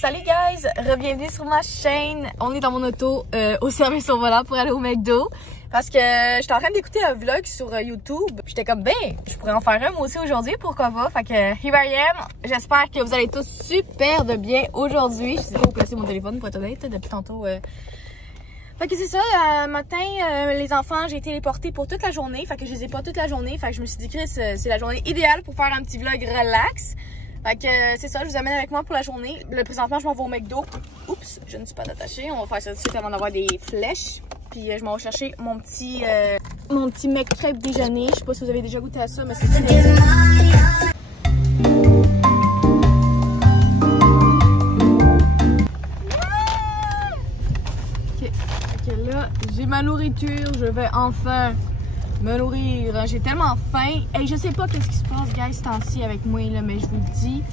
Salut guys, bienvenue sur ma chaîne. On est dans mon auto au service au volant pour aller au McDo parce que j'étais en train d'écouter un vlog sur YouTube. J'étais comme je pourrais en faire un moi aussi aujourd'hui, pourquoi pas. Fait que here I am. J'espère que vous allez tous super de bien aujourd'hui. Je sais pas où placer mon téléphone pour être honnête depuis tantôt. Fait que c'est ça, matin, les enfants, j'ai été téléportée pour toute la journée. Fait que je les ai pas toute la journée. Fait que je me suis dit, Chris, c'est la journée idéale pour faire un petit vlog relax. Fait que c'est ça, je vous amène avec moi pour la journée. Là, présentement, je m'en vais au McDo. Oups, je ne suis pas attachée. On va faire ça tout de suite avant d'avoir des flèches. Puis je m'en vais chercher mon petit McCrêpe déjeuner. Je sais pas si vous avez déjà goûté à ça, mais c'est très... Ok, là, j'ai ma nourriture. Je vais enfin me nourrir. J'ai tellement faim. Et je sais pas qu'est-ce qui se passe, guys, ce temps-ci avec moi, là, mais je vous le dis.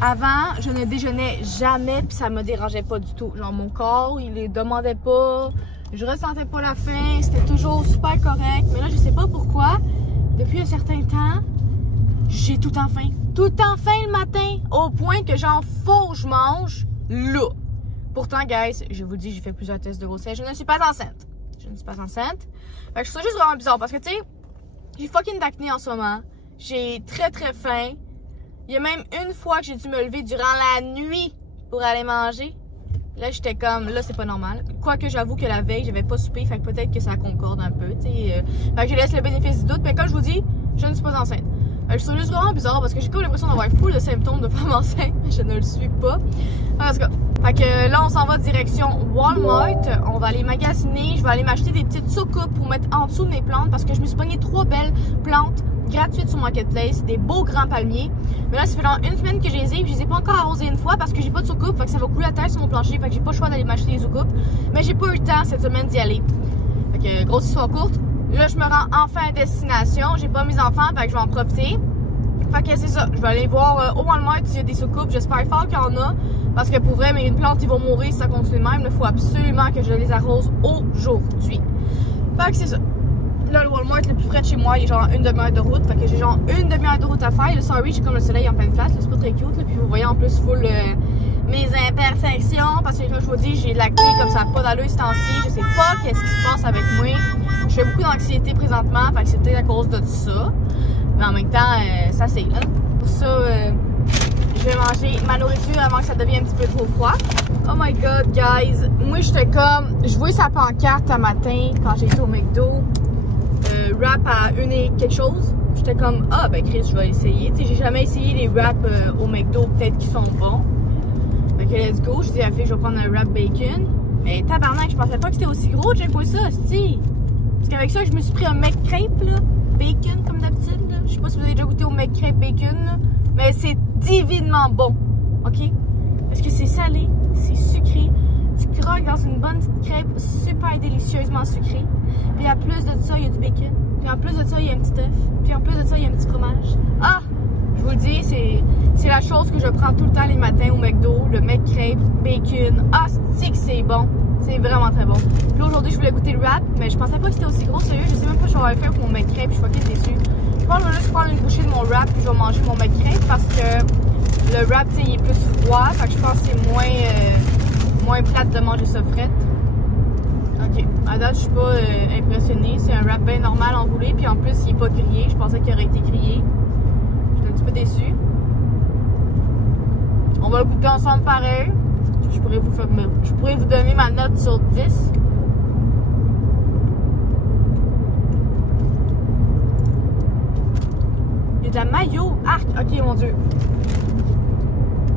Avant, je ne déjeunais jamais, puis ça me dérangeait pas du tout. Genre, mon corps, il les demandait pas. Je ressentais pas la faim. C'était toujours super correct. Mais là, je sais pas pourquoi. Depuis un certain temps, j'ai tout le temps faim. Tout le temps faim le matin. Au point que genre, faut que je mange là. Pourtant, guys, je vous dis, j'ai fait plusieurs tests de grossesse. Je ne suis pas enceinte. Je ne suis pas enceinte. Fait que je trouve ça juste vraiment bizarre parce que, tu sais, j'ai fucking d'acné en ce moment. J'ai très faim. Il y a même une fois que j'ai dû me lever durant la nuit pour aller manger. Là, j'étais comme, là, c'est pas normal. Quoique j'avoue que la veille, j'avais pas soupé. Fait que peut-être que ça concorde un peu, tu sais. Fait que je laisse le bénéfice du doute. Mais comme je vous dis, je ne suis pas enceinte. Je trouve juste vraiment bizarre parce que j'ai comme l'impression d'avoir full de symptômes de femme enceinte. Je ne le suis pas. En tout cas, fait que là, on s'en va direction Walmart. On va aller magasiner. Je vais aller m'acheter des petites soucoupes pour mettre en dessous de mes plantes parce que je me suis pogné 3 belles plantes gratuites sur Marketplace. Des beaux grands palmiers. Mais là, ça fait genre une semaine que je les ai. Puis je les ai pas encore arrosés une fois parce que j'ai pas de soucoupe. Fait que ça va couler à terre sur mon plancher. Fait que j'ai pas le choix d'aller m'acheter des soucoupes. Mais j'ai pas eu le temps cette semaine d'y aller. Fait que grosse histoire courte. Là, je me rends enfin à destination. J'ai pas mes enfants. Fait que je vais en profiter. Fait que c'est ça, je vais aller voir au Walmart s'il y a des soucoupes. J'espère fort qu'il y en a. Parce que pour vrai, mes plantes, ils vont mourir si ça continue de même. Il faut absolument que je les arrose aujourd'hui. Fait que c'est ça. Là, le Walmart le plus près de chez moi, il est genre une demi-heure de route. Fait que j'ai genre une demi-heure de route à faire. Là, sorry, j'ai comme le soleil en pleine face. C'est pas très cute. Là, puis vous voyez en plus full mes imperfections. Parce que comme je vous dis, j'ai de l'acné comme ça, pas d'allure ce temps-ci. Je sais pas qu'est-ce qui se passe avec moi. Je fais beaucoup d'anxiété présentement. Fait que c'est peut-être à cause de ça. Mais en même temps, ça c'est là. Pour ça, je vais manger ma nourriture avant que ça devienne un petit peu trop froid. Oh my god, guys. Moi, j'étais comme... Je voyais sa pancarte un matin quand j'étais au McDo. Wrap à une et quelque chose. J'étais comme, ah ben Chris, je vais essayer. Tu sais, j'ai jamais essayé les wraps au McDo. Peut-être qu'ils sont bons. Fait que let's go. Je dis à la fille, je vais prendre un wrap bacon. Mais tabarnak, je pensais pas que c'était aussi gros. J'ai pas eu ça, c'ti. Parce qu'avec ça, je me suis pris un McCrêpe, là. Bacon, comme d'habitude. Je sais pas si vous avez déjà goûté au McCrêpe bacon, là, mais c'est divinement bon, ok? Parce que c'est salé, c'est sucré. Tu croques dans une bonne petite crêpe super délicieusement sucrée. Puis en plus de ça, il y a du bacon. Puis en plus de ça, il y a un petit œuf. Puis en plus de ça, il y a un petit fromage. Ah! Je vous le dis, c'est la chose que je prends tout le temps les matins au McDo. Le McCrêpe bacon. Ah, c'est bon. C'est vraiment très bon. Puis là, aujourd'hui, je voulais goûter le wrap, mais je pensais pas que c'était aussi gros, sérieux. Je sais même pas si je vais faire pour mon McCrêpe. Je suis fucking déçue. Je pense que je vais juste prendre une bouchée de mon wrap, puis je vais manger mon McCrêpe parce que le wrap, tu sais, il est plus froid. Fait que je pense que c'est moins plate de manger ça fret. Ok. À date, je suis pas impressionnée. C'est un wrap bien normal enroulé, puis en plus, il est pas grillé. Je pensais qu'il aurait été grillé. J'étais un petit peu déçue. On va le goûter ensemble pareil. Je pourrais vous donner ma note sur 10. Il y a de la mayo. Arc! Ok, mon Dieu.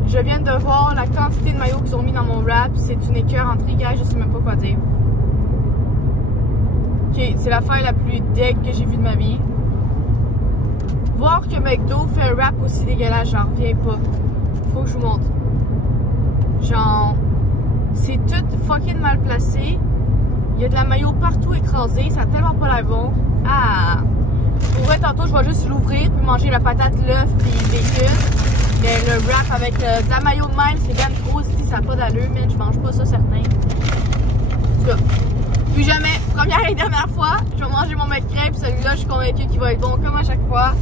Je viens de voir la quantité de mayo qu'ils ont mis dans mon wrap. C'est une écœuranterie, gars. Je sais même pas quoi dire. Ok, c'est l'affaire la plus deg que j'ai vue de ma vie. Voir que McDo fait un wrap aussi dégueulasse, j'en reviens pas. Faut que je vous montre. Genre, c'est tout fucking mal placé. Il y a de la mayo partout écrasée. Ça a tellement pas l'air bon. Ah! Pour vrai, tantôt, je vais juste l'ouvrir puis manger la patate, l'œuf puis le bacon. Mais le wrap avec de la mayo de même, c'est bien trop. Si ça n'a pas d'allure, mais je mange pas ça, certain. En tout cas, plus jamais, première et dernière fois, je vais manger mon McCrêpe. Celui-là, je suis convaincue qu'il va être bon comme à chaque fois.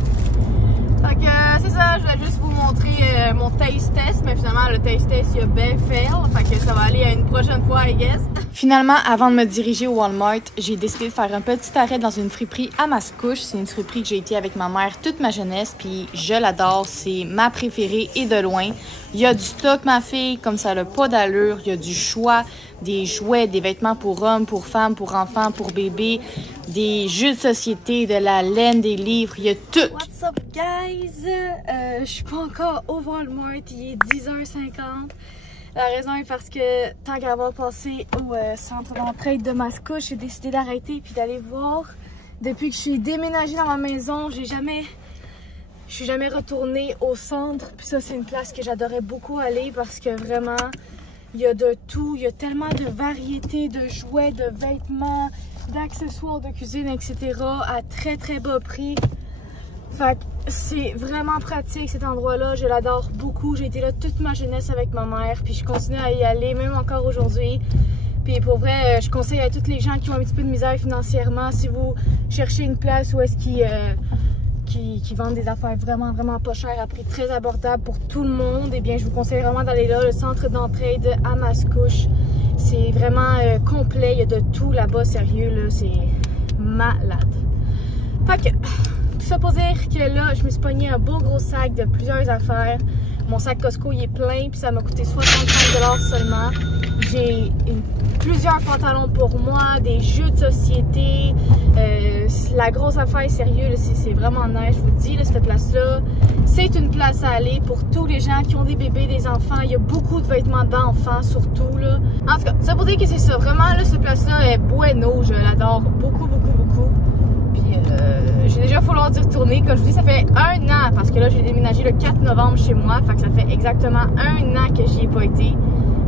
Fait que c'est ça, je voulais juste vous montrer mon taste test, mais finalement le taste test il a bien fail, fait que ça va aller à une prochaine fois, I guess. Finalement, avant de me diriger au Walmart, j'ai décidé de faire un petit arrêt dans une friperie à Mascouche. C'est une friperie que j'ai été avec ma mère toute ma jeunesse, puis je l'adore, c'est ma préférée et de loin. Il y a du stock, ma fille, comme ça n'a pas d'allure, il y a du choix, des jouets, des vêtements pour hommes, pour femmes, pour enfants, pour bébés, des jeux de société, de la laine, des livres, il y a tout. What's up guys? Je suis pas encore au Walmart, il est 10h50. La raison est parce que tant qu'à avoir passé au centre d'entraide de Mascouche, j'ai décidé d'arrêter puis d'aller voir. Depuis que je suis déménagée dans ma maison, je suis jamais retournée au centre. Puis ça, c'est une place que j'adorais beaucoup aller parce que vraiment, il y a de tout. Il y a tellement de variétés de jouets, de vêtements, d'accessoires de cuisine, etc. à très très bas prix. Fait que c'est vraiment pratique cet endroit-là, je l'adore beaucoup. J'ai été là toute ma jeunesse avec ma mère, puis je continue à y aller, même encore aujourd'hui. Puis pour vrai, je conseille à toutes les gens qui ont un petit peu de misère financièrement, si vous cherchez une place où est-ce qui vendent des affaires vraiment pas chères à prix très abordable pour tout le monde, eh bien je vous conseille vraiment d'aller là, le centre d'entraide à Mascouche. C'est vraiment complet, il y a de tout là-bas, sérieux, là, c'est malade. Fait que... ça pour dire que là, je me suis pogné un beau gros sac de plusieurs affaires. Mon sac Costco, il est plein, puis ça m'a coûté 65$ seulement. J'ai plusieurs pantalons pour moi, des jeux de société. La grosse affaire, sérieux, c'est vraiment nice, je vous le dis, là, cette place-là. C'est une place à aller pour tous les gens qui ont des bébés, des enfants. Il y a beaucoup de vêtements d'enfants, surtout, là. En tout cas, ça pour dire que c'est ça. Vraiment, là, cette place-là est bueno. Je l'adore beaucoup. J'ai déjà fallu d'y retourner. Comme je vous dis, ça fait 1 an parce que là, j'ai déménagé le 4 novembre chez moi. Fait que ça fait exactement 1 an que j'y ai pas été.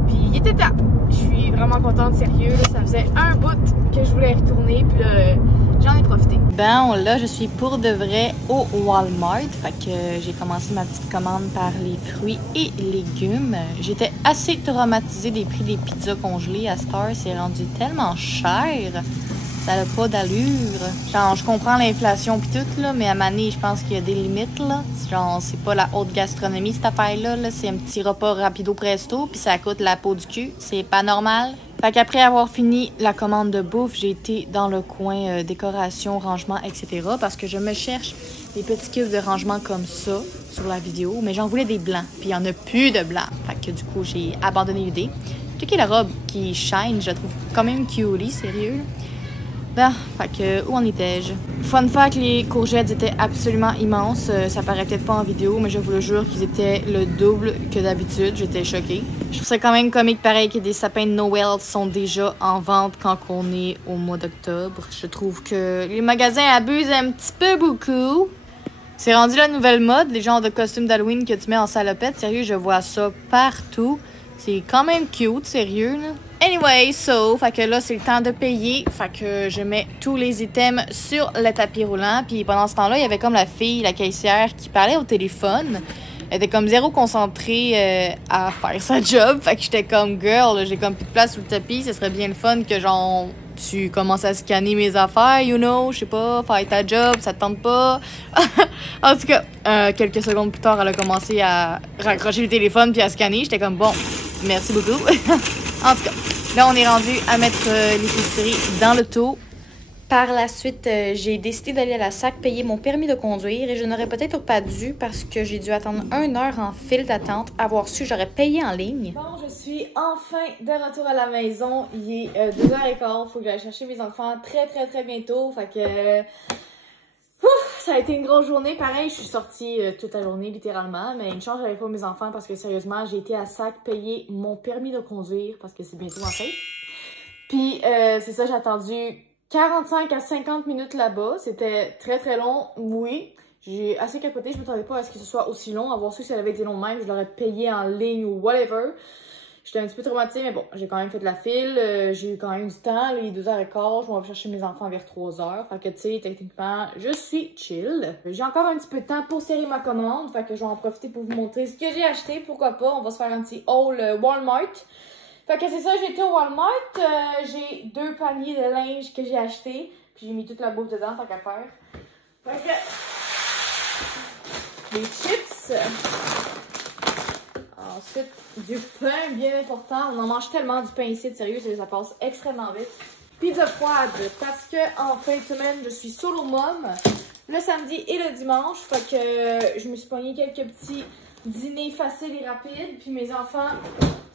Puis il était temps. Je suis vraiment contente, sérieux. Là, ça faisait un bout que je voulais y retourner. Puis là, j'en ai profité. Ben là, je suis pour de vrai au Walmart. Fait que j'ai commencé ma petite commande par les fruits et légumes. J'étais assez traumatisée des prix des pizzas congelées. À cette heure, c'est rendu tellement cher. Ça n'a pas d'allure. Genre, je comprends l'inflation pis tout, là, mais à Mané, je pense qu'il y a des limites, là. Genre, c'est pas la haute gastronomie, cette affaire-là, là. C'est un petit repas rapido presto, puis ça coûte la peau du cul. C'est pas normal. Fait qu'après avoir fini la commande de bouffe, j'ai été dans le coin décoration, rangement, etc. Parce que je me cherche des petits cubes de rangement comme ça sur la vidéo, mais j'en voulais des blancs, puis il y en a plus de blancs. Fait que du coup, j'ai abandonné l'idée. Checkez la robe qui shine, je la trouve quand même cutie, sérieux, là. Ben, fait que, où en étais-je? Fun fact, les courgettes étaient absolument immenses. Ça paraît peut-être pas en vidéo, mais je vous le jure qu'ils étaient le double que d'habitude. J'étais choquée. Je trouve ça quand même comique pareil que des sapins de Noël sont déjà en vente quand on est au mois d'octobre. Je trouve que les magasins abusent un petit peu beaucoup. C'est rendu la nouvelle mode, les genres de costumes d'Halloween que tu mets en salopette. Sérieux, je vois ça partout. C'est quand même cute, sérieux, là. Anyway, fait que là, c'est le temps de payer. Fait que je mets tous les items sur le tapis roulant. Puis pendant ce temps-là, il y avait comme la fille, la caissière, qui parlait au téléphone. Elle était comme zéro concentrée à faire sa job. Fait que j'étais comme, girl, j'ai comme plus de place sur le tapis. Ce serait bien le fun que, genre, tu commences à scanner mes affaires, you know, je sais pas, faire ta job, ça te tente pas. En tout cas, quelques secondes plus tard, elle a commencé à raccrocher le téléphone puis à scanner. J'étais comme, bon, merci beaucoup. En tout cas, là, on est rendu à mettre l'épicerie dans l'auto. Par la suite, j'ai décidé d'aller à la SAC payer mon permis de conduire et je n'aurais peut-être pas dû parce que j'ai dû attendre 1 heure en file d'attente. Avoir su, j'aurais payé en ligne. Bon, je suis enfin de retour à la maison. Il est 2h15. Il faut que j'aille chercher mes enfants très bientôt. Fait que... ça a été une grosse journée. Pareil, je suis sortie toute la journée, littéralement. Mais une chance, j'avais pas mes enfants parce que sérieusement, j'ai été à SAC payer mon permis de conduire parce que c'est bientôt en fait. Puis, c'est ça, j'ai attendu 45 à 50 minutes là-bas. C'était très long, oui. J'ai assez capoté. Je ne m'attendais pas à ce que ce soit aussi long. Avoir su si elle avait été long même, je l'aurais payé en ligne ou whatever. J'étais un petit peu traumatisée, mais bon, j'ai quand même fait de la file. J'ai eu quand même du temps. Il est 2h15. Je vais chercher mes enfants vers 3h. Fait que, tu sais, techniquement, je suis chill. J'ai encore un petit peu de temps pour serrer ma commande. Fait que je vais en profiter pour vous montrer ce que j'ai acheté. Pourquoi pas. On va se faire un petit haul Walmart. Fait que c'est ça, j'ai été au Walmart. J'ai 2 paniers de linge que j'ai acheté. Puis j'ai mis toute la bouffe dedans, tant qu'à faire. Fait que... des chips. Ensuite, du pain bien important. On en mange tellement du pain ici, sérieux, ça passe extrêmement vite. Pizza froide, parce que en fin de semaine, je suis solo mom le samedi et le dimanche. Fait que je me suis pogné quelques petits dîners faciles et rapides. Puis mes enfants,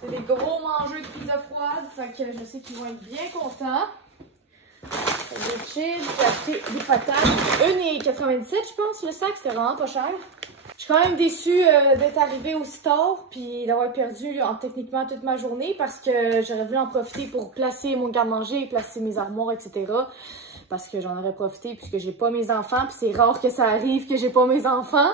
c'est des gros mangeurs de pizza froide. Fait que je sais qu'ils vont être bien contents. Des chips, j'ai acheté des patates. 1,97 je pense, le sac, c'était vraiment pas cher. Je suis quand même déçue d'être arrivée aussi tard puis d'avoir perdu techniquement toute ma journée parce que j'aurais voulu en profiter pour placer mon garde-manger, placer mes armoires, etc. Parce que j'en aurais profité puisque j'ai pas mes enfants puis c'est rare que ça arrive que j'ai pas mes enfants.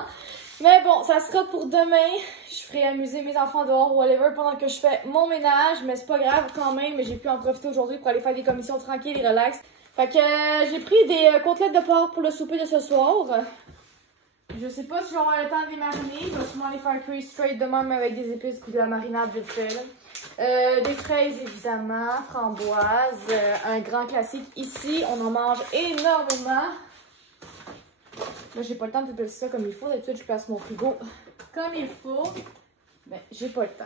Mais bon, ça sera pour demain. Je ferai amuser mes enfants dehors ou whatever pendant que je fais mon ménage, mais c'est pas grave quand même. J'ai pu en profiter aujourd'hui pour aller faire des commissions tranquilles et relax. Fait que j'ai pris des côtelettes de porc pour le souper de ce soir. Je sais pas si je vais avoir le temps de les mariner. Je vais sûrement les faire cuire straight de même avec des épices puis de la marinade vite fait. Des fraises évidemment, framboises, un grand classique ici. On en mange énormément. Là, j'ai pas le temps de placer ça comme il faut. D'habitude, je place mon frigo comme il faut. Mais j'ai pas le temps.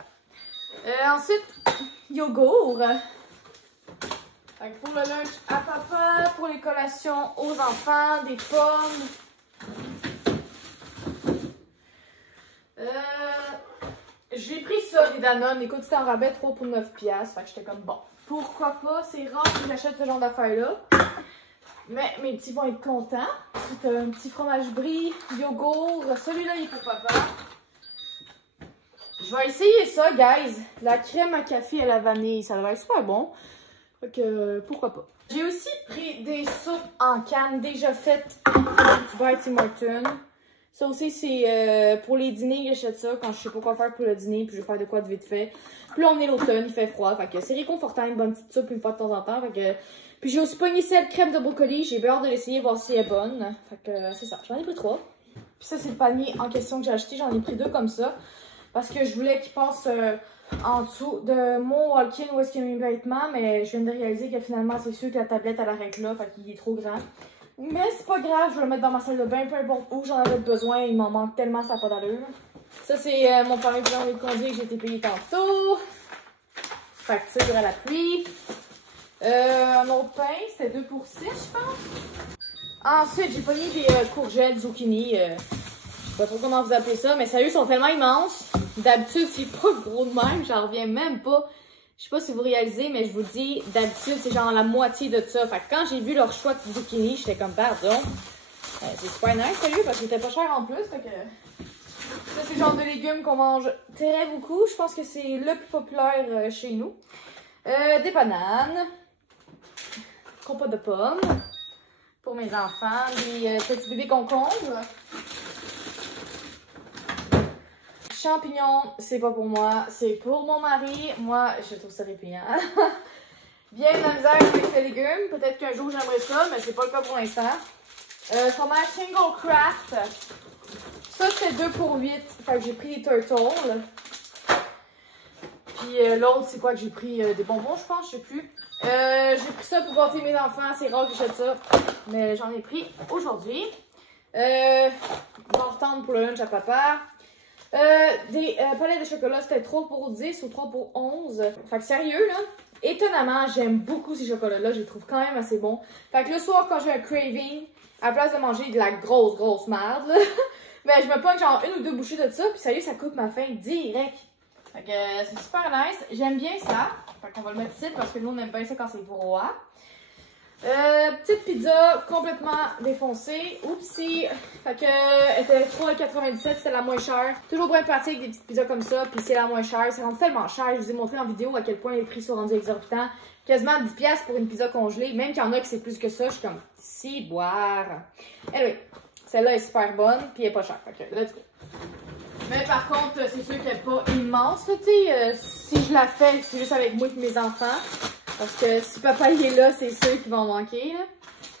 Ensuite, yogourt. Fait que pour le lunch à papa, pour les collations aux enfants, des pommes. J'ai pris ça, des Danone. Écoute, c'était en rabais 3 pour 9$. Fait que j'étais comme bon. Pourquoi pas? C'est rare que j'achète ce genre d'affaires-là. Mais mes petits vont être contents. C'est un petit fromage brie, yogourt. Celui-là, il est pour papa. Je vais essayer ça, guys. La crème à café à la vanille. Ça devrait être super bon. Fait que pourquoi pas. J'ai aussi pris des soupes en canne déjà faites du Tim Hortons. Ça aussi, c'est pour les dîners, j'achète ça quand je sais pas quoi faire pour le dîner, puis je vais faire de quoi de vite fait. Puis là, on est l'automne, il fait froid, fait que c'est réconfortant, une bonne petite soupe une fois de temps en temps, fait que... Puis j'ai aussi pogné celle crème de brocoli, j'ai bien hâte de l'essayer, voir si elle est bonne. Fait que c'est ça, j'en ai pris 3. Puis ça, c'est le panier en question que j'ai acheté, j'en ai pris 2 comme ça. Parce que je voulais qu'il passe en dessous de mon walk-in où est-ce qu'il y a mes vêtements, mais je viens de réaliser que finalement, c'est sûr que la tablette, elle arrête là, fait qu'il est trop grand. Mais c'est pas grave, je vais le mettre dans ma salle de bain, peu importe où j'en avais besoin, il m'en manque tellement, ça n'a pas d'allure. Ça, c'est mon fameux permis de conduire que j'ai été payé tantôt. Facture à la pluie. Un autre pain, c'était 2 pour 6, je pense. Ensuite, j'ai pogné des courgettes, zucchini. Je sais pas trop comment vous appelez ça, mais sérieux, ils sont tellement immenses. D'habitude, c'est pas gros de même, j'en reviens même pas. Je sais pas si vous réalisez, mais je vous dis, d'habitude, c'est genre la moitié de ça. Fait que quand j'ai vu leur choix de zucchini, j'étais comme, pardon. C'est super nice, sérieux, parce qu'il était pas cher en plus. Fait que ça, c'est le genre de légumes qu'on mange très beaucoup. Je pense que c'est le plus populaire chez nous. Des bananes. Compote de pommes. Pour mes enfants. Des petits bébés concombres. Champignons, c'est pas pour moi, c'est pour mon mari. Moi, je trouve ça répugnant. Bien de la misère avec ces légumes. Peut-être qu'un jour j'aimerais ça, mais c'est pas le cas pour l'instant. Fromage Single Craft. Ça, c'était 2 pour 8. Fait que j'ai pris des turtles. Puis l'autre, c'est quoi que j'ai pris? Des bonbons, je pense, je sais plus. J'ai pris ça pour gâter mes enfants. C'est rare que j'achète ça. Mais j'en ai pris aujourd'hui. Mortande pour le lunch à papa. Des palettes de chocolat, c'était 3 pour 10 ou 3 pour 11. Fait que sérieux, là, étonnamment, j'aime beaucoup ces chocolats-là. Je les trouve quand même assez bons. Fait que le soir, quand j'ai un craving, à la place de manger de la grosse merde, là, ben, je me pogne genre 1 ou 2 bouchées de ça. Puis sérieux, ça coupe ma faim direct. Fait que c'est super nice. J'aime bien ça. Fait qu'on va le mettre ici parce que nous, on aime bien ça quand c'est froid. Petite pizza complètement défoncée. Oupsie. Fait que elle était 3,97, c'était la moins chère. Toujours bien pratique des petites pizzas comme ça, puis c'est la moins chère. Ça rend tellement cher. Je vous ai montré en vidéo à quel point les prix sont rendus exorbitants. Quasiment 10$ pour une pizza congelée. Même qu'il y en a qui c'est plus que ça. Je suis comme, si boire. Anyway, celle-là est super bonne, puis elle est pas chère. Fait que let's go. Mais par contre, c'est sûr qu'elle est pas immense. Tu sais, si je la fais, c'est juste avec moi et mes enfants. Parce que si papa il est là, c'est sûr qu'il va en manquer.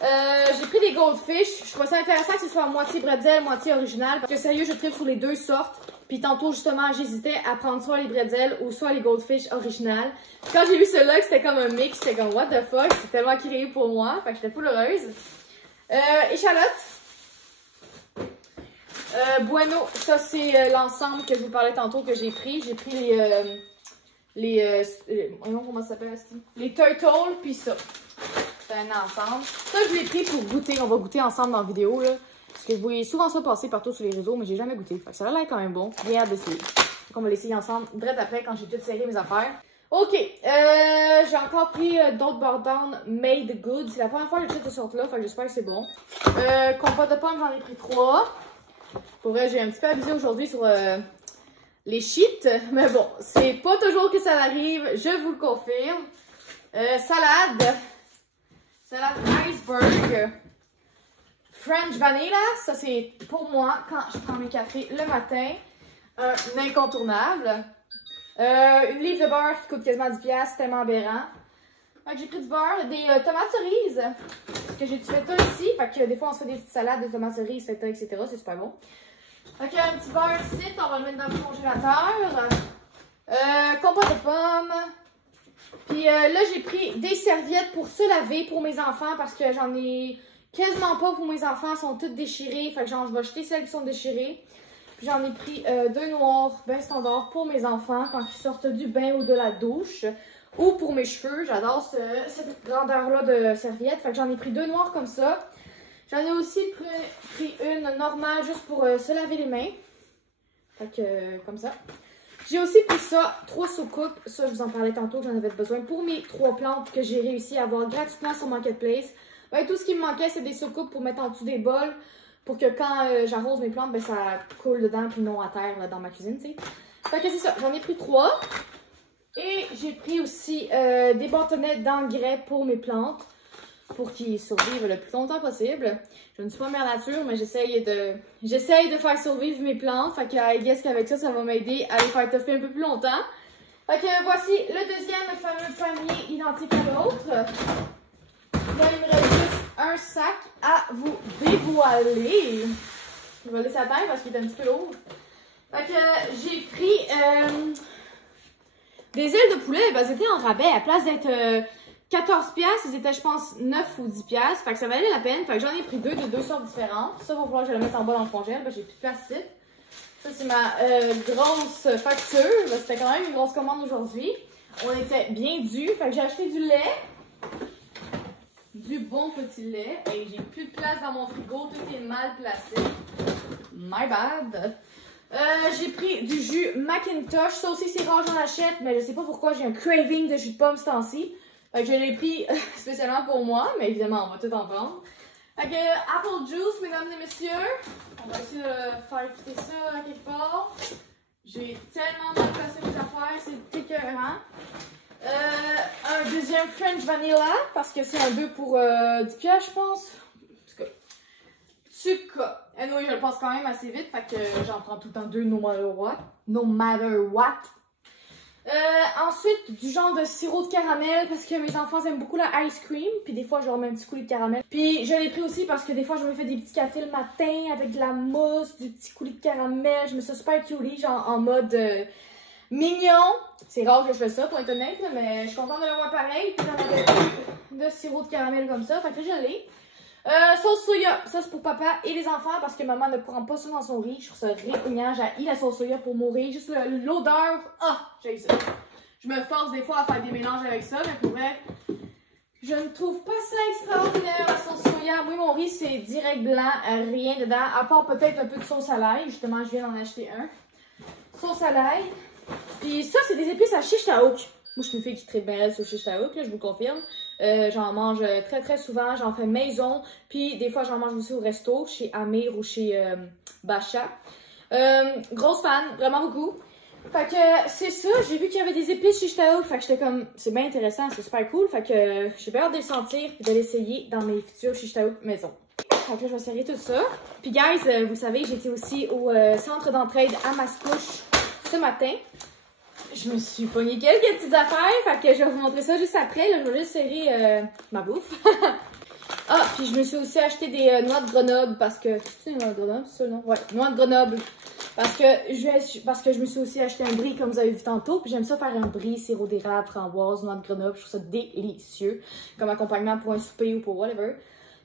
J'ai pris des goldfish. Je trouve ça intéressant que ce soit moitié bretzel, moitié original. Parce que sérieux, je tripe sur les 2 sortes. Puis tantôt, justement, j'hésitais à prendre soit les bretzel ou soit les goldfish originales. Quand j'ai vu ceux-là, que c'était comme un mix, j'étais comme what the fuck, c'est tellement créé pour moi. Fait que j'étais full heureuse. Échalote. Bueno, ça c'est l'ensemble que je vous parlais tantôt que j'ai pris. J'ai pris comment ça s'appelle? Les turtles, puis ça. C'est un ensemble. Ça, je l'ai pris pour goûter. On va goûter ensemble dans la vidéo, là. Parce que je voyais souvent ça passer partout sur les réseaux, mais j'ai jamais goûté. Fait que ça a l'air quand même bon. Bien hâte d'essayer. Donc, on va l'essayer ensemble, direct après, quand j'ai tout serré mes affaires. Ok, j'ai encore pris d'autres Bardon Made Good. C'est la première fois que j'achète cette sorte-là, fait que j'espère que c'est bon. Compote de pommes, j'en ai pris 3. Pour vrai, j'ai un petit peu abusé aujourd'hui sur les sheets, mais bon, c'est pas toujours que ça arrive, je vous le confirme. Salade iceberg. French vanilla, ça c'est pour moi quand je prends mes cafés le matin. Un incontournable. Une livre de beurre qui coûte quasiment 10$, c'est tellement aberrant. Fait que j'ai pris du beurre, des tomates cerises. Parce que j'ai du feta ici. Fait que des fois on se fait des petites salades de tomates cerises, feta, etc. C'est super bon. Fait que un petit beurre ici, on va le mettre dans le congélateur. Compote de pommes. Puis là j'ai pris des serviettes pour se laver pour mes enfants parce que j'en ai quasiment pas pour mes enfants. Elles sont toutes déchirées. Fait que genre je vais jeter celles qui sont déchirées. Puis j'en ai pris 2 noirs, ben standard, pour mes enfants quand ils sortent du bain ou de la douche. Ou pour mes cheveux, j'adore cette grandeur-là de serviette. Fait que j'en ai pris 2 noirs comme ça. J'en ai aussi pris une normale juste pour se laver les mains. Fait que comme ça. J'ai aussi pris ça, 3 soucoupes. Ça, je vous en parlais tantôt, j'en avais besoin pour mes 3 plantes que j'ai réussi à avoir gratuitement sur Marketplace. Ben, tout ce qui me manquait, c'est des soucoupes pour mettre en dessous des bols. Pour que quand j'arrose mes plantes, ben, ça coule dedans puis non à terre là, dans ma cuisine, tu sais. Fait que c'est ça, j'en ai pris 3. Et j'ai pris aussi des bâtonnets d'engrais pour mes plantes. Pour qu'ils survivent le plus longtemps possible. Je ne suis pas mère nature, mais j'essaye de faire survivre mes plantes. Fait que I guess qu'avec ça, ça va m'aider à les faire toffer un peu plus longtemps. Fait que voici le deuxième fameux panier identique à l'autre. Là, il me reste juste un sac à vous dévoiler. Je vais laisser à terre parce qu'il est un petit peu lourd. Fait que j'ai pris des ailes de poulet. Ben, c'était en rabais. À place d'être 14$, ils étaient, je pense, 9 ou 10$. Fait que ça valait la peine. Fait que j'en ai pris 2 de 2 sortes différentes. Ça, il va falloir que je le mette en bas dans le congèle. Ben, j'ai plus de place ici. Ça, c'est ma grosse facture. Ben, c'était quand même une grosse commande aujourd'hui. On était bien dû. Fait que j'ai acheté du lait. Du bon petit lait. Et j'ai plus de place dans mon frigo. Tout est mal placé. My bad. J'ai pris du jus Macintosh. Ça aussi, c'est rare, j'en achète. Mais je sais pas pourquoi j'ai un craving de jus de pomme ce temps-ci. Fait que je l'ai pris spécialement pour moi. Mais évidemment, on va tout en prendre. Fait que apple juice, mesdames et messieurs. On va essayer de faire écouter ça quelque part. J'ai tellement mal placé mes affaires. C'est écœurant. Un deuxième French Vanilla, parce que c'est un 2 pour 10$, je pense. En tout cas, anyway, je le passe quand même assez vite, fait que j'en prends tout le temps 2 no matter what. No matter what. Ensuite, du genre de sirop de caramel, parce que mes enfants aiment beaucoup la ice cream, puis des fois, je leur mets un petit coulis de caramel. Puis je l'ai pris aussi parce que des fois, je me fais des petits cafés le matin avec de la mousse, du petit coulis de caramel. Je me suis super curie, genre en mode mignon. C'est rare que je fais ça, pour être honnête, là, mais je suis contente de l'avoir pareil. Puis j'en avais de sirop de caramel comme ça, fait que je l'ai. Sauce soya, ça c'est pour papa et les enfants parce que maman ne prend pas ça dans son riz. Je trouve ça répugnant, j'ai la sauce soya pour mourir. Juste l'odeur, j'ai ça. Je me force des fois à faire des mélanges avec ça, mais pour vrai, je ne trouve pas ça extraordinaire la sauce soya. Oui, mon riz c'est direct blanc, rien dedans, à part peut-être un peu de sauce à l'ail. Justement, je viens d'en acheter un. Sauce à l'ail. Puis ça, c'est des épices à chiche taouk. Moi, je suis une fille qui traite bien sur chiche taouk, je vous le confirme. J'en mange très très souvent, j'en fais maison. Puis des fois, j'en mange aussi au resto, chez Amir ou chez Bacha. Grosse fan, vraiment beaucoup. Fait que c'est ça, j'ai vu qu'il y avait des épices chiche taouk. Fait que j'étais comme, c'est bien intéressant, c'est super cool. Fait que j'ai bien hâte de les sentir et de l'essayer dans mes futurs chiche taouk maison. Fait que je vais serrer tout ça. Puis guys, vous savez, j'étais aussi au centre d'entraide à Mascouche ce matin. Je me suis pogné quelques petites affaires, fait que je vais vous montrer ça juste après. Là, je vais juste serrer ma bouffe. Ah, puis je me suis aussi acheté des noix de Grenoble parce que... C'est des noix de Grenoble, c'est ça, non? Ouais, noix de Grenoble. Parce que je me suis aussi acheté un brie, comme vous avez vu tantôt. Puis j'aime ça faire un brie, sirop d'érable, framboise, noix de Grenoble. Je trouve ça délicieux comme accompagnement pour un souper ou pour whatever.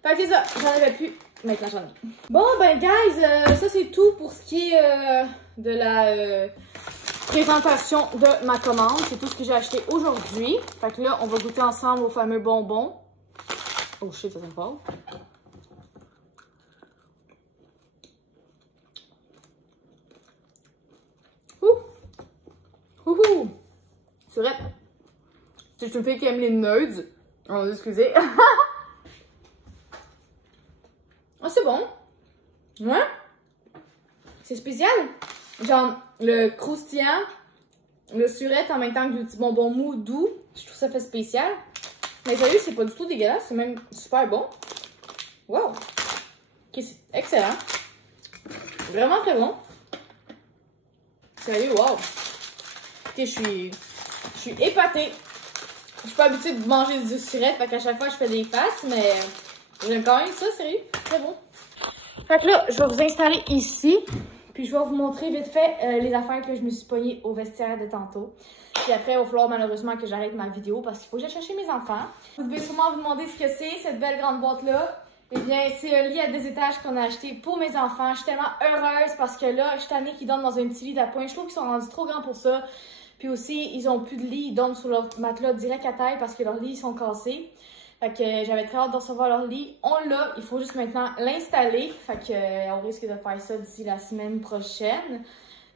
Fait que c'est ça, j'en avais plus. Maintenant j'en ai. Bon ben guys, ça c'est tout pour ce qui est de la présentation de ma commande. C'est tout ce que j'ai acheté aujourd'hui. Fait que là, on va goûter ensemble aux fameux bonbons. Oh shit, ça sent fort. Ouh! C'est vrai. Si je suis une fille qui aime les nerds, on va excuser. Ah, c'est bon. Ouais. C'est spécial. Genre, le croustillant, le surette en même temps que le petit bonbon mou doux. Je trouve ça fait spécial. Mais sérieux, c'est pas du tout dégueulasse. C'est même super bon. Wow. Ok, c'est excellent. Vraiment très bon. Sérieux, wow. Ok, je suis épatée. Je suis pas habituée de manger du surette, fait qu'à chaque fois je fais des faces, mais j'aime quand même ça, sérieux. Très bon. Fait que là, je vais vous installer ici. Puis je vais vous montrer vite fait les affaires que je me suis pognée au vestiaire de tantôt. Puis après, il va falloir malheureusement que j'arrête ma vidéo parce qu'il faut que j'aille chercher mes enfants. Vous devez sûrement vous demander ce que c'est, cette belle grande boîte-là. Eh bien, c'est un lit à 2 étages qu'on a acheté pour mes enfants. Je suis tellement heureuse parce que là, je suis tannée qu'ils dorment dans un petit lit d'appoint. Je trouve qu'ils sont rendus trop grands pour ça. Puis aussi, ils ont plus de lit. Ils dorment sur leur matelas direct à terre parce que leurs lits sont cassés. Fait que j'avais très hâte de recevoir leur lit. On l'a. Il faut juste maintenant l'installer. Fait que on risque de faire ça d'ici la semaine prochaine.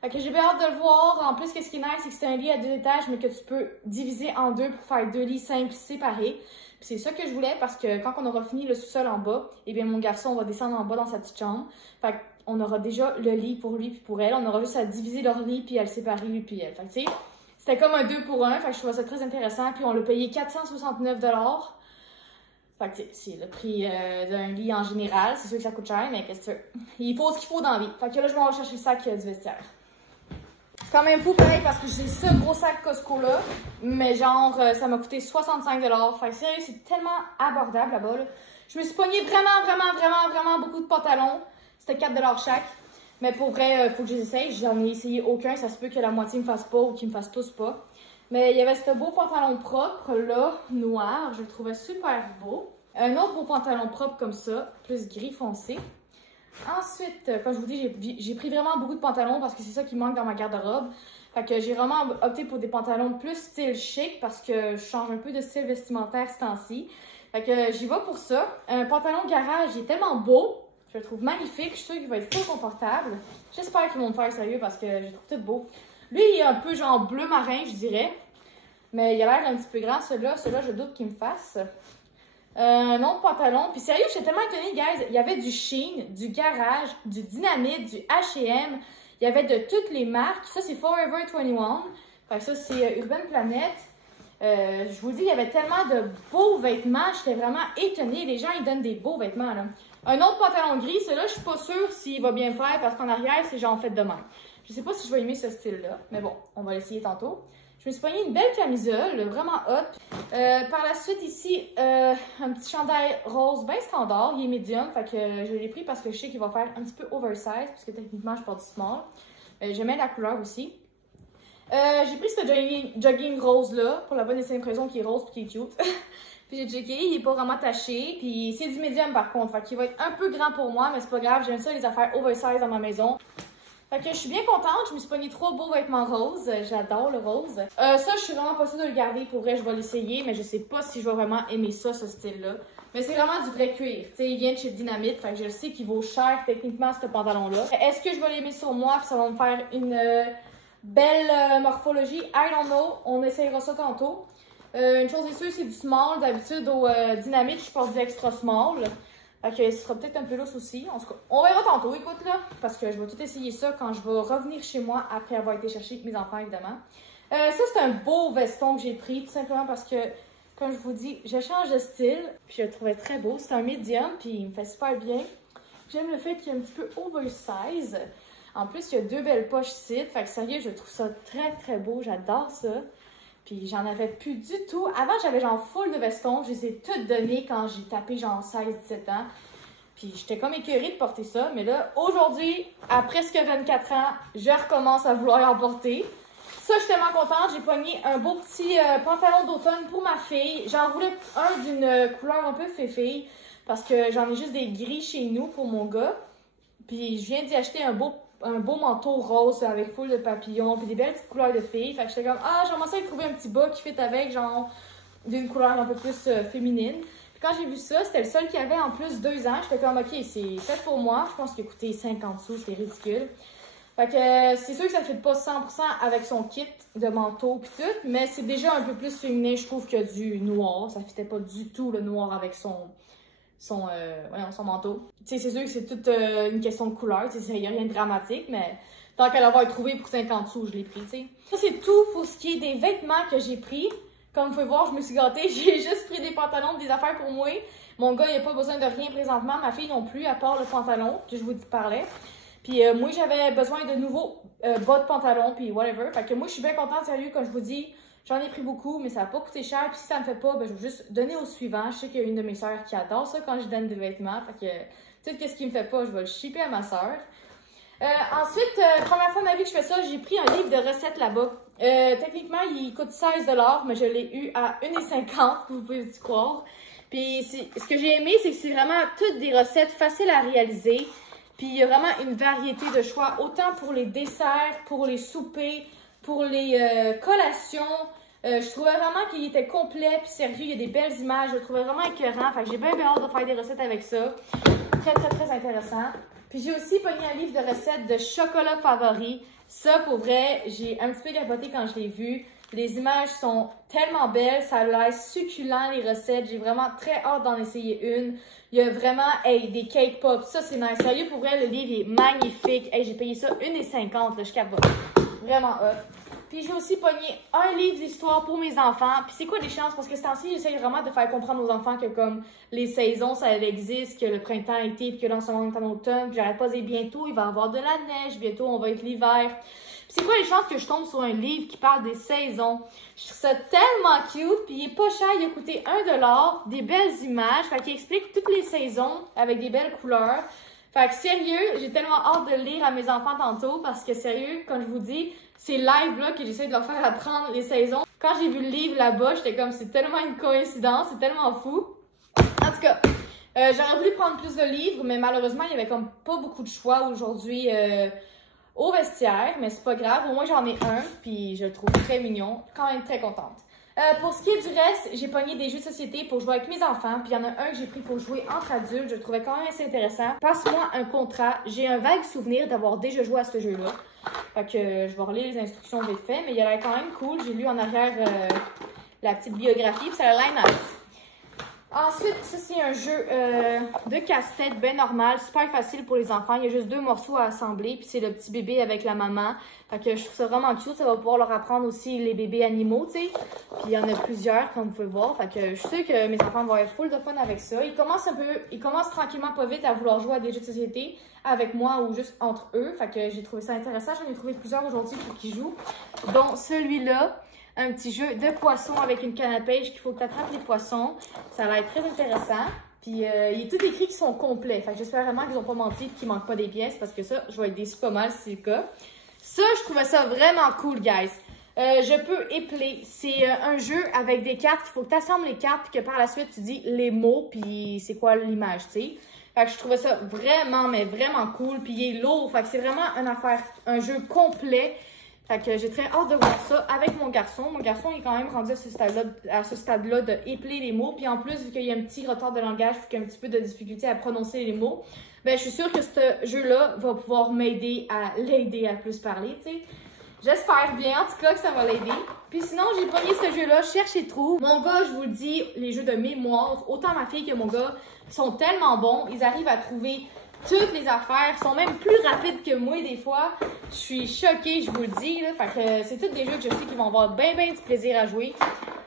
Fait que j'ai bien hâte de le voir. En plus, ce qui est nice, c'est que c'est un lit à 2 étages, mais que tu peux diviser en 2 pour faire 2 lits simples séparés. Puis c'est ça que je voulais parce que quand on aura fini le sous-sol en bas, eh bien mon garçon va descendre en bas dans sa petite chambre. Fait qu'on aura déjà le lit pour lui puis pour elle. On aura juste à diviser leur lit puis à le séparer lui puis elle. Fait que tu sais, c'était comme un 2 pour 1. Fait que je trouvais ça très intéressant. Puis on l'a payé 469 $. Fait que c'est le prix d'un lit en général. C'est sûr que ça coûte cher, mais qu'est-ce que tu veux? Il faut ce qu'il faut dans la vie. Fait que là, je vais aller chercher le sac du vestiaire. C'est quand même fou pareil parce que j'ai ce gros sac Costco là, mais genre ça m'a coûté 65 $. Fait que sérieux, c'est tellement abordable là-bas. Là. Je me suis pogné vraiment beaucoup de pantalons. C'était 4 $ chaque. Mais pour vrai, faut que je les essaye. J'en ai essayé aucun. Ça se peut que la moitié me fasse pas ou qu'ils me fassent tous pas. Mais il y avait ce beau pantalon propre là, noir. Je le trouvais super beau. Un autre beau pantalon propre comme ça, plus gris foncé. Ensuite, comme je vous dis, j'ai pris vraiment beaucoup de pantalons parce que c'est ça qui manque dans ma garde-robe. Fait que j'ai vraiment opté pour des pantalons plus style chic parce que je change un peu de style vestimentaire ce temps-ci. Fait que j'y vais pour ça. Un pantalon garage, il est tellement beau. Je le trouve magnifique. Je suis sûre qu'il va être full confortable. J'espère qu'ils vont me faire sérieux parce que je le trouve tout beau. Lui, il est un peu genre bleu marin, je dirais. Mais il a l'air un petit peu grand, celui-là. Celui-là, je doute qu'il me fasse. Un autre pantalon. Puis sérieux, j'étais tellement étonnée, guys. Il y avait du Shein, du Garage, du Dynamite, du H&M. Il y avait de toutes les marques. Ça, c'est Forever 21. Fait que ça, c'est Urban Planet. Je vous dis, il y avait tellement de beaux vêtements. J'étais vraiment étonnée. Les gens, ils donnent des beaux vêtements, là. Un autre pantalon gris. Celui-là, je suis pas sûre s'il va bien faire parce qu'en arrière, c'est genre fait de même. Je sais pas si je vais aimer ce style-là. Mais bon, on va l'essayer tantôt. Je me suis pogné une belle camisole, vraiment hot. Par la suite, ici, un petit chandail rose bien standard. Il est médium, fait que je l'ai pris parce que je sais qu'il va faire un petit peu oversize, parce que techniquement, je porte du small. J'aimais la couleur aussi. J'ai pris ce jogging rose-là, pour la bonne et simple raison qu'il est rose et qu'il est cute. Puis j'ai checké, il est pas vraiment taché. Puis c'est du médium par contre, fait qu'il va être un peu grand pour moi, mais c'est pas grave. J'aime ça, les affaires oversize dans ma maison. Fait que je suis bien contente, je me suis pogné 3 beaux vêtements roses, j'adore le rose. Ça, je suis vraiment pas sûre de le garder, pour vrai, je vais l'essayer, mais je sais pas si je vais vraiment aimer ça, ce style-là. Mais c'est vraiment du vrai cuir, tu sais, il vient de chez Dynamite, fait que je sais qu'il vaut cher techniquement ce pantalon-là. Est-ce que je vais l'aimer sur moi, puis ça va me faire une belle morphologie? I don't know, on essayera ça tantôt. Une chose est sûre, c'est du small, d'habitude au Dynamite, je porte du extra small. Ok, ce sera peut-être un peu lousse aussi. En tout cas, on verra tantôt, écoute là, parce que je vais tout essayer ça quand je vais revenir chez moi après avoir été chercher mes enfants, évidemment. Ça, c'est un beau veston que j'ai pris, tout simplement parce que, comme je vous dis, je change de style, puis je le trouvais très beau. C'est un médium, puis il me fait super bien. J'aime le fait qu'il est un petit peu oversize. En plus, il y a 2 belles poches ici, fait que sérieux, je trouve ça très beau, j'adore ça. Puis j'en avais plus du tout. Avant, j'avais genre full de vestons. Je les ai toutes données quand j'ai tapé genre 16-17 ans. Puis j'étais comme écœurée de porter ça. Mais là, aujourd'hui, à presque 24 ans, je recommence à vouloir en porter. Ça, je suis tellement contente. J'ai pogné un beau petit pantalon d'automne pour ma fille. J'en voulais un d'une couleur un peu féfille. parce que j'en ai juste des gris chez nous pour mon gars. Puis je viens d'y acheter un beau manteau rose avec full de papillons, puis des belles petites couleurs de filles. Fait que j'étais comme, ah, j'aimerais ça trouver un petit bas qui fit avec, genre, d'une couleur un peu plus féminine. Puis quand j'ai vu ça, c'était le seul qui avait en plus 2 ans. J'étais comme, ok, c'est fait pour moi. Je pense qu'il a coûté 50 sous, c'était ridicule. Fait que c'est sûr que ça ne fit pas 100% avec son kit de manteau pis tout, mais c'est déjà un peu plus féminin, je trouve, que du noir. Ça fitait pas du tout le noir avec son manteau. Tu sais, c'est sûr que c'est toute une question de couleur, tu sais, il n'y a rien de dramatique, mais tant qu'à l'avoir trouvé pour 50 sous, je l'ai pris, tu sais. Ça, c'est tout pour ce qui est des vêtements que j'ai pris. Comme vous pouvez voir, je me suis gâtée, j'ai juste pris des pantalons, des affaires pour moi. Mon gars, il n'a pas besoin de rien présentement, ma fille non plus, à part le pantalon que je vous parlais. Puis moi, j'avais besoin de nouveaux bas de pantalon, puis whatever. Fait que moi, je suis bien contente, sérieux, comme je vous dis. J'en ai pris beaucoup, mais ça n'a pas coûté cher. Puis si ça me fait pas, ben, je vais juste donner au suivant. Je sais qu'il y a une de mes sœurs qui adore ça quand je donne des vêtements. Fait que tout ce qui me fait pas, je vais le shipper à ma sœur. Ensuite, première fois de ma vie que je fais ça, j'ai pris un livre de recettes là-bas. Techniquement, il coûte 16 $, mais je l'ai eu à 1,50 $, vous pouvez y croire. Puis ce que j'ai aimé, c'est que c'est vraiment toutes des recettes faciles à réaliser. Puis il y a vraiment une variété de choix, autant pour les desserts, pour les soupers, pour les collations. Je trouvais vraiment qu'il était complet puis sérieux. Il y a des belles images. Je le trouvais vraiment écœurant. Fait que j'ai bien hâte de faire des recettes avec ça. Très, très, très intéressant. Puis j'ai aussi pogné un livre de recettes de chocolat favori. Ça, pour vrai, j'ai un petit peu capoté quand je l'ai vu. Les images sont tellement belles. Ça a l'air succulent, les recettes. J'ai vraiment très hâte d'en essayer une. Il y a vraiment, hey, des cake pops. Ça, c'est nice. Sérieux, pour vrai, le livre est magnifique. Hey, j'ai payé ça 1,50 $, là, je capote. Vraiment hot. Puis j'ai aussi pogné un livre d'histoire pour mes enfants. Puis c'est quoi les chances? Parce que ce temps-ci, j'essaie vraiment de faire comprendre aux enfants que comme les saisons, ça existe, que le printemps, été, puis que là, en ce moment, on est en automne. Puis j'arrête pas de dire bientôt, il va y avoir de la neige, bientôt, on va être l'hiver. Puis c'est quoi les chances que je tombe sur un livre qui parle des saisons? Je trouve ça tellement cute, puis il est pas cher, il a coûté 1 $, des belles images, fait qu'il explique toutes les saisons avec des belles couleurs. Fait que sérieux, j'ai tellement hâte de le lire à mes enfants tantôt, parce que sérieux, comme je vous dis, c'est live là que j'essaie de leur faire apprendre les saisons. Quand j'ai vu le livre là-bas, j'étais comme, c'est tellement une coïncidence, c'est tellement fou. En tout cas, j'aurais voulu prendre plus de livres, mais malheureusement, il y avait comme pas beaucoup de choix aujourd'hui au vestiaire, mais c'est pas grave. Au moins, j'en ai un, puis je le trouve très mignon. Quand même très contente. Pour ce qui est du reste, j'ai pogné des jeux de société pour jouer avec mes enfants, puis il y en a un que j'ai pris pour jouer entre adultes. Je le trouvais quand même assez intéressant. Passe-moi un contrat. J'ai un vague souvenir d'avoir déjà joué à ce jeu-là. Fait que je vais relire les instructions vite fait, mais il a l'air quand même cool. J'ai lu en arrière la petite biographie, puis ça a l'air nice. Ensuite, ça c'est un jeu de casse-tête bien normal, super facile pour les enfants. Il y a juste 2 morceaux à assembler, puis c'est le petit bébé avec la maman. Fait que je trouve ça vraiment cute, ça va pouvoir leur apprendre aussi les bébés animaux, tu sais. Puis il y en a plusieurs, comme vous pouvez voir. Fait que je suis sûre que mes enfants vont avoir full de fun avec ça. Ils commencent tranquillement pas vite à vouloir jouer à des jeux de société avec moi ou juste entre eux. Fait que j'ai trouvé ça intéressant. J'en ai trouvé plusieurs aujourd'hui pour qu'ils jouent, dont celui-là. Un petit jeu de poissons avec une canne à pêche qu'il faut que tu attrapes les poissons. Ça va être très intéressant. Puis il est tout écrit qu'ils sont complets. Fait que j'espère vraiment qu'ils n'ont pas menti et qu'il ne manque pas des pièces parce que ça, je vais être déçue pas mal si c'est le cas. Ça, je trouvais ça vraiment cool, guys. Je peux épeler. C'est un jeu avec des cartes. Il faut que tu assembles les cartes puis que par la suite, tu dis les mots puis c'est quoi l'image, tu sais. Fait que je trouvais ça vraiment, mais vraiment cool. Puis il est lourd. Fait que c'est vraiment un jeu complet. Fait que j'ai très hâte de voir ça avec mon garçon. Mon garçon est quand même rendu à ce stade-là de épeler les mots. Puis en plus, vu qu'il y a un petit retard de langage, puis qu'il y a un petit peu de difficulté à prononcer les mots, ben je suis sûre que ce jeu-là va pouvoir m'aider à l'aider à plus parler, tu sais. J'espère bien, en tout cas, que ça va l'aider. Puis sinon, j'ai pogné ce jeu-là, Cherche et trouve. Mon gars, je vous le dis, les jeux de mémoire, autant ma fille que mon gars, sont tellement bons. Ils arrivent à trouver toutes les affaires, sont même plus rapides que moi des fois. Je suis choquée, je vous le dis. Là. Fait que c'est tous des jeux que je sais qu'ils vont avoir bien du plaisir à jouer.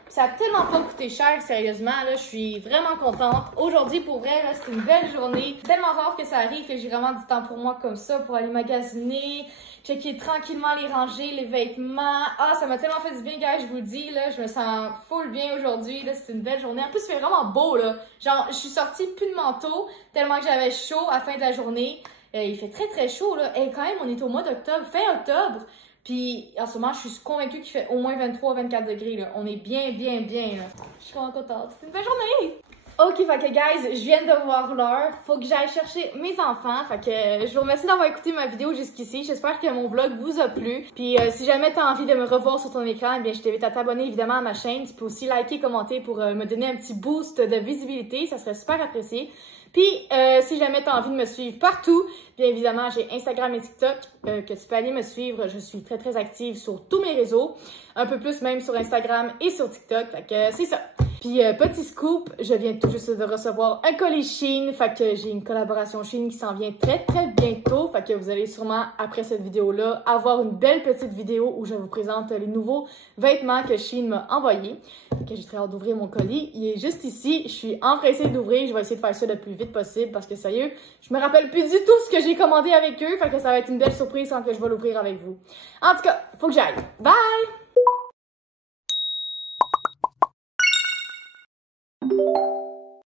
Ça a tellement pas coûté cher, sérieusement. Là, je suis vraiment contente. Aujourd'hui, pour vrai, c'est une belle journée. C'est tellement rare que ça arrive que j'ai vraiment du temps pour moi comme ça, pour aller magasiner, checker tranquillement les rangées, les vêtements. Ah, ça m'a tellement fait du bien, gars, je vous le dis. Là, je me sens full bien aujourd'hui. C'est une belle journée. En plus, il fait vraiment beau. Là. Genre, je suis sortie plus de manteau tellement que j'avais chaud à la fin de la journée. Il fait très chaud. Là. Et quand même, on est au mois d'octobre, fin octobre. Puis en ce moment, je suis convaincue qu'il fait au moins 23-24 degrés. Là. On est bien. Là. Je suis vraiment contente. C'est une belle journée! Ok, fait que guys, je viens de voir l'heure. Faut que j'aille chercher mes enfants. Fait que je vous remercie d'avoir écouté ma vidéo jusqu'ici. J'espère que mon vlog vous a plu. Puis si jamais t'as envie de me revoir sur ton écran, eh bien je t'invite à t'abonner évidemment à ma chaîne. Tu peux aussi liker, commenter pour me donner un petit boost de visibilité. Ça serait super apprécié. Puis, si jamais tu as envie de me suivre partout, bien évidemment, j'ai Instagram et TikTok que tu peux aller me suivre. Je suis très active sur tous mes réseaux. Un peu plus même sur Instagram et sur TikTok. Fait que c'est ça. Puis, petit scoop, je viens tout juste de recevoir un colis Shein. Fait que j'ai une collaboration Shein qui s'en vient très bientôt. Fait que vous allez sûrement, après cette vidéo-là, avoir une belle petite vidéo où je vous présente les nouveaux vêtements que Shein m'a envoyés. Fait que j'ai très hâte d'ouvrir mon colis. Il est juste ici. Je suis empressée d'ouvrir. Je vais essayer de faire ça le plus vite possible parce que sérieux, je me rappelle plus du tout ce que j'ai commandé avec eux. Fait que ça va être une belle surprise quand que je vais l'ouvrir avec vous. En tout cas, faut que j'aille. Bye!